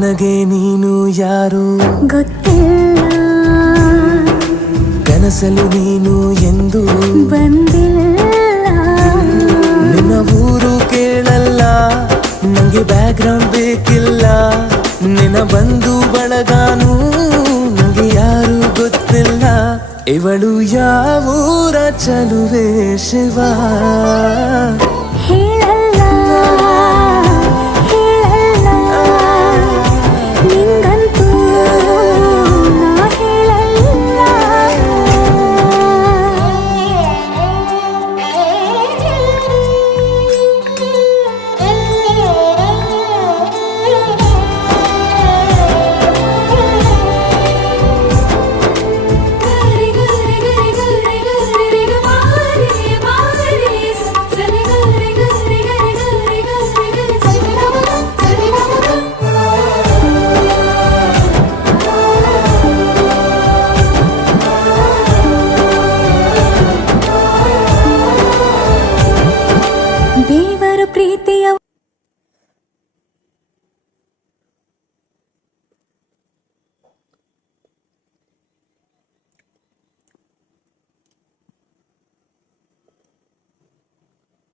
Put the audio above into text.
ನನಗೆ ನೀನು ಯಾರು ಗೊತ್ತಿಲ್ಲ, ಕನಸಲು ನೀನು ಎಂದು ಬಂದಿಲ್ಲ. ನಿನ್ನ ಊರು ಕೇಳಲ್ಲ, ನಂಗೆ ಬ್ಯಾಕ್ಗ್ರೌಂಡ್ ಬೇಕಿಲ್ಲ. ನಿನ್ನ ಬಂಧು ಬಳಗಾನು ನಂಗೆ ಯಾರು ಗೊತ್ತಿಲ್ಲ. ಇವಳು ಯಾವೂರ ಚಲುವೆ ಶಿವ ಹೇಳ